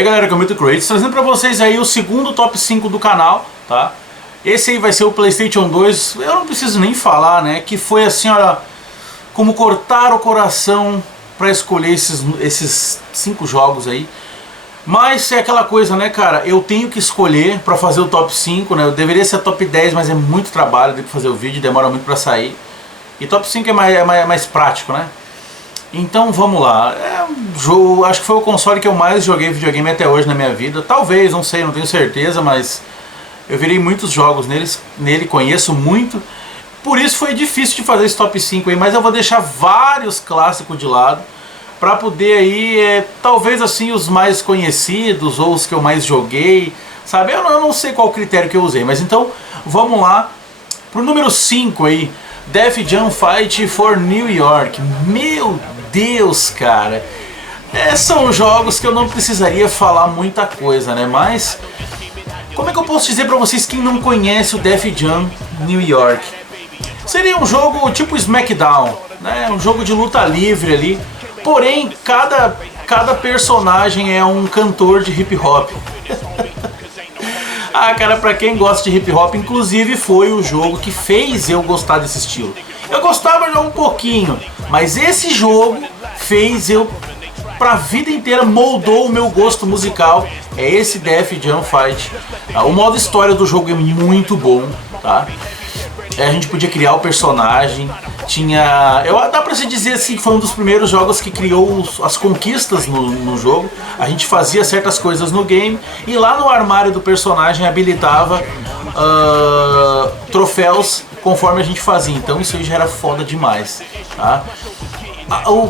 Aí galera, que é o Mito Creates, trazendo pra vocês aí o segundo top 5 do canal, tá? Esse aí vai ser o PlayStation 2, eu não preciso nem falar, né? Que foi assim, olha, como cortar o coração pra escolher esses 5 jogos aí. Mas é aquela coisa, né, cara? Eu tenho que escolher pra fazer o top 5, né? Eu deveria ser top 10, mas é muito trabalho, tem que fazer o vídeo, demora muito pra sair. E top 5 é mais prático, né? Então vamos lá, acho que foi o console que eu mais joguei videogame até hoje na minha vida. Talvez, não sei, não tenho certeza, mas eu virei muitos jogos nele, conheço muito. Por isso foi difícil de fazer esse top 5 aí, mas eu vou deixar vários clássicos de lado pra poder aí, talvez assim, os mais conhecidos ou os que eu mais joguei, sabe? Eu não sei qual critério que eu usei, mas então vamos lá pro número 5 aí. Def Jam Fight for New York. Meu Deus, cara. São jogos que eu não precisaria falar muita coisa, né? Mas como é que eu posso dizer pra vocês quem não conhece o Def Jam New York? Seria um jogo tipo SmackDown, né? Um jogo de luta livre ali. Porém, cada personagem é um cantor de hip hop. Ah, cara, pra quem gosta de hip hop, inclusive foi o jogo que fez eu gostar desse estilo. Eu gostava já um pouquinho, mas esse jogo fez eu, pra vida inteira, moldou o meu gosto musical. É esse Def Jam Fight. O modo história do jogo é muito bom, tá? A gente podia criar o personagem, dá pra se dizer assim que foi um dos primeiros jogos que criou as conquistas no jogo. A gente fazia certas coisas no game e lá no armário do personagem habilitava troféus conforme a gente fazia. Então isso aí já era foda demais, tá?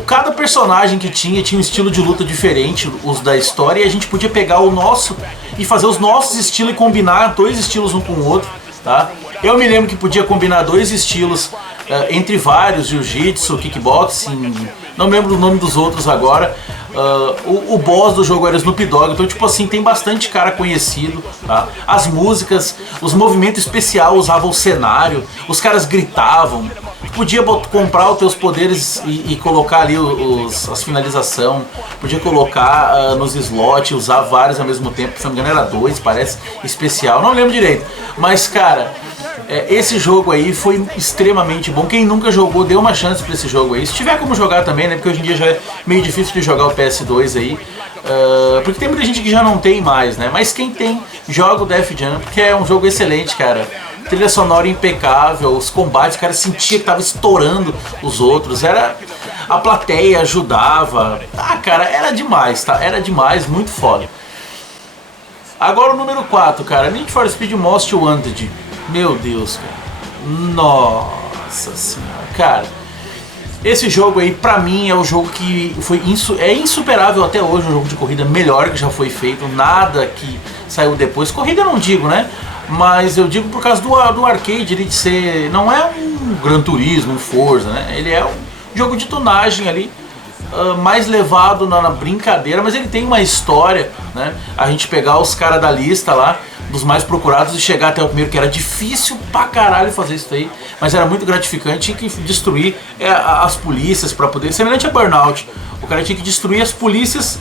Cada personagem que tinha um estilo de luta diferente, os da história, e a gente podia pegar o nosso e fazer os nossos estilos e combinar 2 estilos um com o outro, tá? Eu me lembro que podia combinar 2 estilos entre vários, jiu-jitsu, kickboxing, não lembro o nome dos outros agora. O boss do jogo era Snoop Dogg, então tipo assim, tem bastante cara conhecido, tá? As músicas, os movimentos especiais usavam o cenário, os caras gritavam. Podia comprar os teus poderes e colocar ali as finalizações. Podia colocar nos slots, usar vários ao mesmo tempo. Se não me engano era 2, parece, especial, não lembro direito. Mas cara, esse jogo aí foi extremamente bom. Quem nunca jogou, dê uma chance pra esse jogo aí. Se tiver como jogar também, né? Porque hoje em dia já é meio difícil de jogar o PS2 aí. Porque tem muita gente que já não tem mais, né? Mas quem tem, joga o Def Jam, porque é um jogo excelente, cara. Trilha sonora impecável, os combates, o cara sentia que tava estourando os outros. A plateia ajudava. Ah, cara, era demais, tá? Era demais, muito foda. Agora o número 4, cara. Need for Speed Most Wanted. Meu Deus, cara. Nossa senhora. Cara, esse jogo aí, pra mim, é o jogo que é insuperável até hoje. Um jogo de corrida melhor que já foi feito. Nada que saiu depois. Corrida eu não digo, né? Mas eu digo por causa do arcade, ele de ser... Não é um Gran Turismo, um Forza, né? Ele é um jogo de tunagem ali, mais levado na brincadeira, mas ele tem uma história, né? A gente pegar os caras da lista lá, dos mais procurados, e chegar até o primeiro, que era difícil pra caralho fazer isso aí, mas era muito gratificante. Tinha que destruir as polícias pra poder... Semelhante a Burnout, o cara tinha que destruir as polícias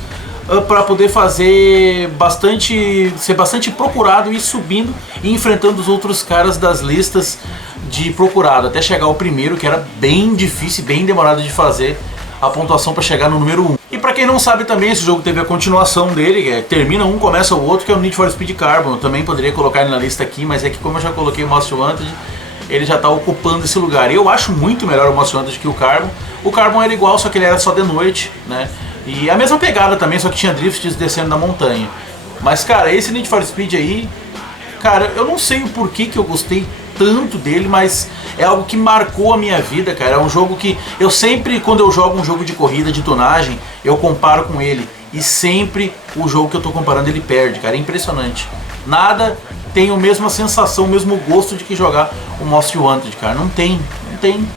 para poder ser bastante procurado e ir subindo e enfrentando os outros caras das listas de procurado, até chegar ao primeiro, que era bem difícil, bem demorado de fazer a pontuação para chegar no número 1. E para quem não sabe também, esse jogo teve a continuação dele, termina um, começa o outro, que é o Need for Speed Carbon. Eu também poderia colocar ele na lista aqui, mas é que como eu já coloquei o Most Wanted, ele já está ocupando esse lugar. E eu acho muito melhor o Most Wanted que o Carbon. O Carbon era igual, só que ele era só de noite, né? E a mesma pegada também, só que tinha drifts descendo da montanha. Mas cara, esse Need for Speed aí, cara, eu não sei o porquê que eu gostei tanto dele, mas é algo que marcou a minha vida, cara. É um jogo que eu sempre, quando eu jogo um jogo de corrida, de tunagem, eu comparo com ele. E sempre o jogo que eu tô comparando ele perde, cara. É impressionante. Nada tem a mesma sensação, o mesmo gosto de que jogar o Most Wanted, cara. Não tem.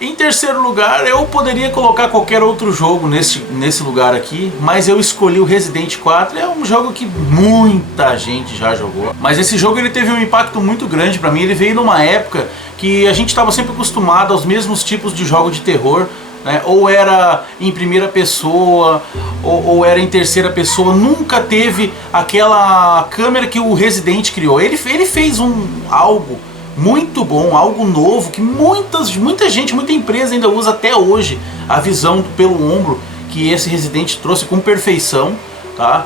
Em terceiro lugar, eu poderia colocar qualquer outro jogo nesse lugar aqui, mas eu escolhi o Resident 4. É um jogo que muita gente já jogou, mas esse jogo ele teve um impacto muito grande pra mim. Ele veio numa época que a gente estava sempre acostumado aos mesmos tipos de jogo de terror né? Ou era em primeira pessoa, ou era em terceira pessoa. Nunca teve aquela câmera que o Resident criou. Ele fez algo muito bom, algo novo, que muita gente, muita empresa ainda usa até hoje, a visão pelo ombro que esse Resident trouxe com perfeição, tá?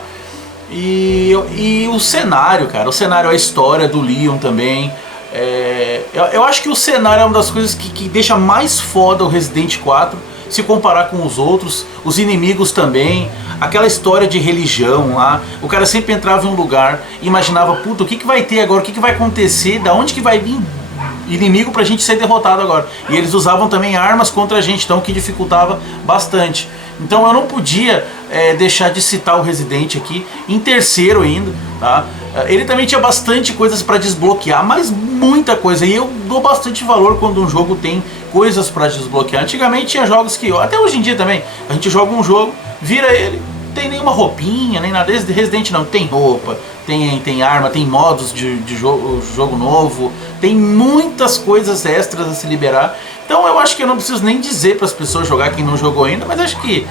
E o cenário, cara, a história do Leon também. Eu acho que o cenário é uma das coisas que deixa mais foda o Resident 4, se comparar com os outros. Os inimigos também, aquela história de religião lá, o cara sempre entrava em um lugar e imaginava, puta, o que vai ter agora, o que vai acontecer, da onde que vai vir inimigo pra gente ser derrotado agora. E eles usavam também armas contra a gente, então que dificultava bastante. Então eu não podia deixar de citar o Resident aqui, em terceiro ainda, tá? Ele também tinha bastante coisas para desbloquear, mas muita coisa, e eu dou bastante valor quando um jogo tem coisas para desbloquear. Antigamente tinha jogos que, até hoje em dia também, a gente joga um jogo, vira ele, não tem nenhuma roupinha, nem nada. Esse Resident não, tem roupa, tem arma, tem modos de jogo novo, tem muitas coisas extras a se liberar. Então eu acho que eu não preciso nem dizer para as pessoas jogar, quem não jogou ainda, mas acho que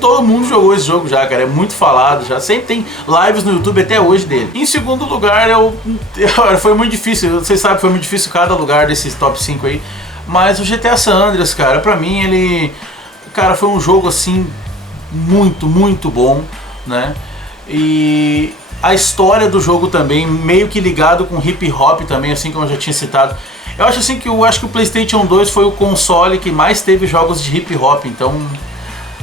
todo mundo jogou esse jogo já, cara. É muito falado já. Sempre tem lives no YouTube até hoje dele. Em segundo lugar, foi muito difícil. Vocês sabem que foi muito difícil cada lugar desses top 5 aí. Mas o GTA San Andreas, cara, pra mim ele... Cara, foi um jogo assim muito, muito bom, né? E a história do jogo também, meio que ligado com hip hop também, assim como eu já tinha citado. Eu acho assim que o PlayStation 2 foi o console que mais teve jogos de hip hop, então...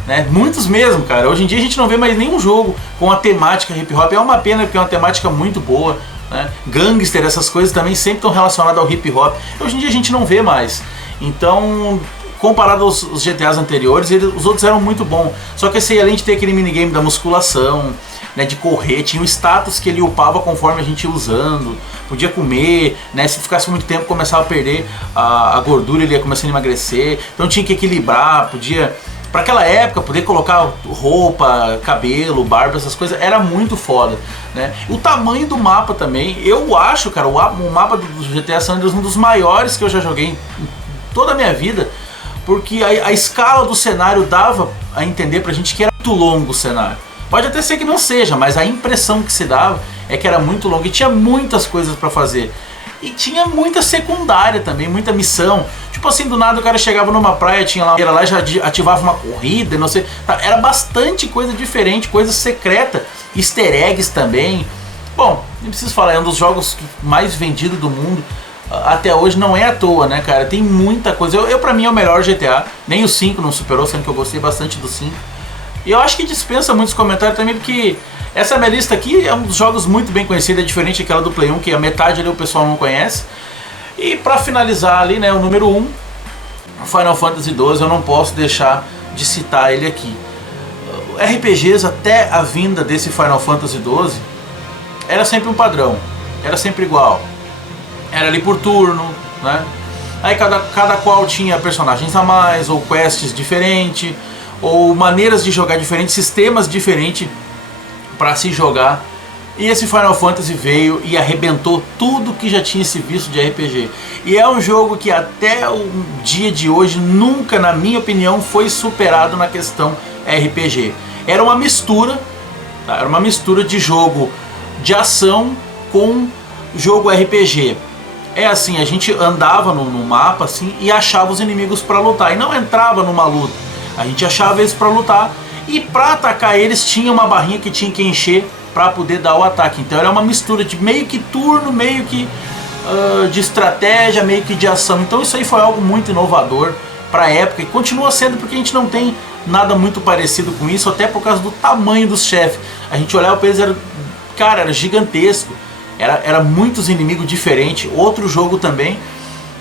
Né? Muitos mesmo, cara. Hoje em dia a gente não vê mais nenhum jogo com a temática hip hop. É uma pena porque é uma temática muito boa, né? Gangster, essas coisas também sempre estão relacionadas ao hip hop. Hoje em dia a gente não vê mais. Então, comparado aos GTAs anteriores, os outros eram muito bons. Só que esse aí, além de ter aquele minigame da musculação, né, de correr, tinha um status que ele upava conforme a gente ia usando. Podia comer, né? Se ficasse muito tempo começava a perder a gordura, ele ia começando a emagrecer. Então tinha que equilibrar, podia... Pra aquela época, poder colocar roupa, cabelo, barba, essas coisas, era muito foda, né? O tamanho do mapa também, eu acho, cara, o mapa do GTA San Andreas é um dos maiores que eu já joguei em toda a minha vida, porque a escala do cenário dava a entender pra gente que era muito longo o cenário. Pode até ser que não seja, mas a impressão que se dava é que era muito longo e tinha muitas coisas pra fazer. E tinha muita secundária também, muita missão. Tipo assim, do nada o cara chegava numa praia, tinha lá e já ativava uma corrida, não sei. Era bastante coisa diferente, coisa secreta, easter eggs também. Bom, nem preciso falar, é um dos jogos mais vendidos do mundo. Até hoje não é à toa, né, cara? Tem muita coisa. Pra mim é o melhor GTA. Nem o 5 não superou, sendo que eu gostei bastante do 5. E eu acho que dispensa muitos comentários também, porque essa minha lista aqui é um dos jogos muito bem conhecido, é diferente daquela do Play 1, que a metade ali o pessoal não conhece. E pra finalizar ali, né, o número 1, Final Fantasy XII, eu não posso deixar de citar ele aqui. RPGs até a vinda desse Final Fantasy XII era sempre um padrão, era sempre igual. Era ali por turno, né? Aí cada qual tinha personagens a mais, ou quests diferentes, ou maneiras de jogar diferentes, sistemas diferentes para se jogar. E esse Final Fantasy veio e arrebentou tudo que já tinha se visto de RPG. E é um jogo que até o dia de hoje nunca, na minha opinião, foi superado na questão RPG. Era uma mistura, tá? Era uma mistura de jogo de ação com jogo RPG. É assim, a gente andava no mapa assim e achava os inimigos para lutar e não entrava numa luta. A gente achava eles para lutar e para atacar eles tinha uma barrinha que tinha que encher para poder dar o ataque. Então era uma mistura de meio que turno, meio que de estratégia, meio que de ação. Então isso aí foi algo muito inovador para a época e continua sendo, porque a gente não tem nada muito parecido com isso, até por causa do tamanho dos chefes. A gente olhava para eles, era gigantesco. Era muitos inimigos diferentes. Outro jogo também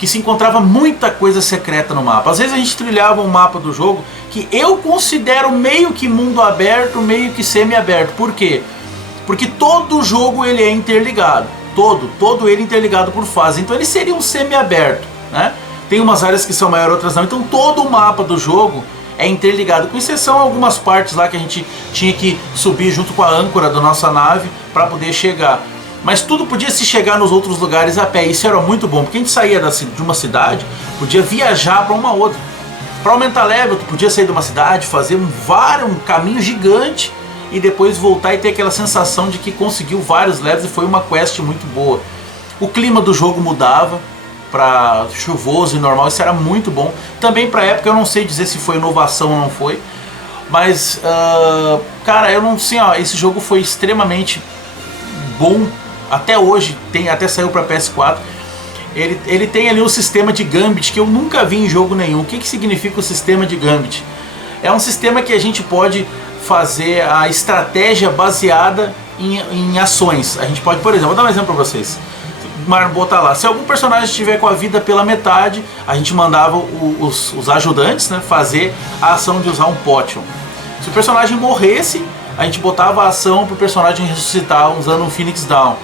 que se encontrava muita coisa secreta no mapa. Às vezes a gente trilhava um mapa do jogo que eu considero meio que mundo aberto, meio que semi-aberto. Por quê? Porque todo jogo ele é interligado. Todo ele interligado por fase. Então ele seria um semi-aberto, né? Tem umas áreas que são maiores, outras não. Então todo o mapa do jogo é interligado, com exceção algumas partes lá que a gente tinha que subir junto com a âncora da nossa nave para poder chegar. Mas tudo podia se chegar nos outros lugares a pé. Isso era muito bom, porque a gente saía de uma cidade, podia viajar para uma outra. Para aumentar level, tu podia sair de uma cidade, fazer um caminho gigante e depois voltar e ter aquela sensação de que conseguiu vários levels e foi uma quest muito boa. O clima do jogo mudava para chuvoso e normal, isso era muito bom. Também para época eu não sei dizer se foi inovação ou não foi, mas cara, eu não sei, ó, esse jogo foi extremamente bom até hoje, até saiu para PS4. Ele tem ali um sistema de Gambit que eu nunca vi em jogo nenhum. O que significa o sistema de Gambit? É um sistema que a gente pode fazer a estratégia baseada em ações. A gente pode, por exemplo, vou dar um exemplo para vocês. Botar lá, se algum personagem estiver com a vida pela metade, a gente mandava os ajudantes, né, fazer a ação de usar um potion. Se o personagem morresse, a gente botava a ação para o personagem ressuscitar usando um Phoenix Down.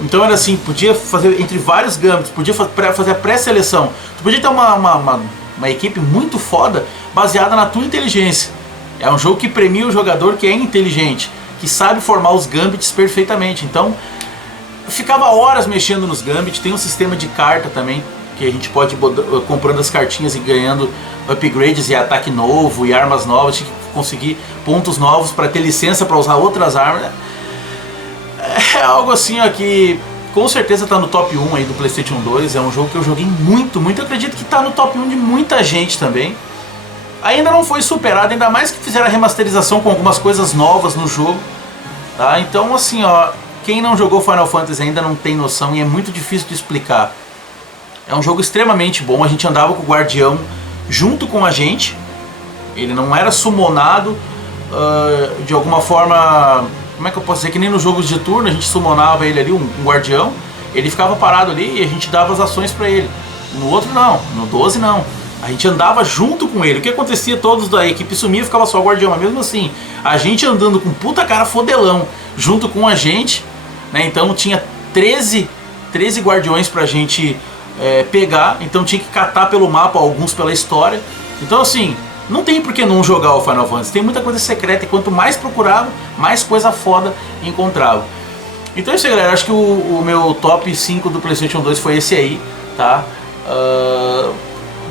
Então era assim, podia fazer entre vários gambits, podia fazer a pré-seleção. Tu podia ter uma equipe muito foda baseada na tua inteligência. É um jogo que premia o jogador que é inteligente, que sabe formar os gambits perfeitamente. Então eu ficava horas mexendo nos gambits. Tem um sistema de carta também, que a gente pode ir comprando as cartinhas e ganhando upgrades e ataque novo e armas novas. Tinha que conseguir pontos novos para ter licença para usar outras armas. É algo assim, ó, que com certeza está no top 1 aí do PlayStation 2. É um jogo que eu joguei muito. Eu acredito que está no top 1 de muita gente também. Ainda não foi superado, ainda mais que fizeram a remasterização com algumas coisas novas no jogo, tá? Então assim, ó, quem não jogou Final Fantasy ainda não tem noção e é muito difícil de explicar. É um jogo extremamente bom. A gente andava com o guardião junto com a gente. Ele não era summonado de alguma forma. Como é que eu posso dizer? Que nem nos jogos de turno, a gente summonava ele ali, um guardião, ele ficava parado ali e a gente dava as ações pra ele. No outro não, no 12 não. A gente andava junto com ele. O que acontecia? Todos da equipe sumiam e ficava só o guardião. Mas mesmo assim, a gente andando com puta cara fodelão junto com a gente, né? Então tinha 13 guardiões pra gente pegar. Então tinha que catar pelo mapa, alguns pela história. Então assim, não tem por que não jogar o Final Fantasy. Tem muita coisa secreta e quanto mais procurava, mais coisa foda encontrava. Então é isso aí, galera. Acho que o meu top 5 do PlayStation 2 foi esse aí, tá?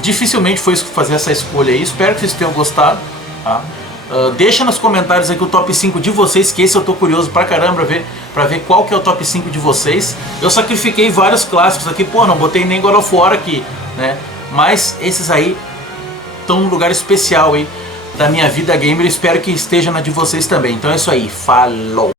Dificilmente foi fazer essa escolha aí. Espero que vocês tenham gostado, tá? Deixa nos comentários aqui o top 5 de vocês, que esse eu tô curioso pra caramba pra ver qual que é o top 5 de vocês. Eu sacrifiquei vários clássicos aqui, pô, não botei nem God of War aqui, né? Mas esses aí estão num lugar especial aí da minha vida gamer. Espero que esteja na de vocês também. Então é isso aí, falou!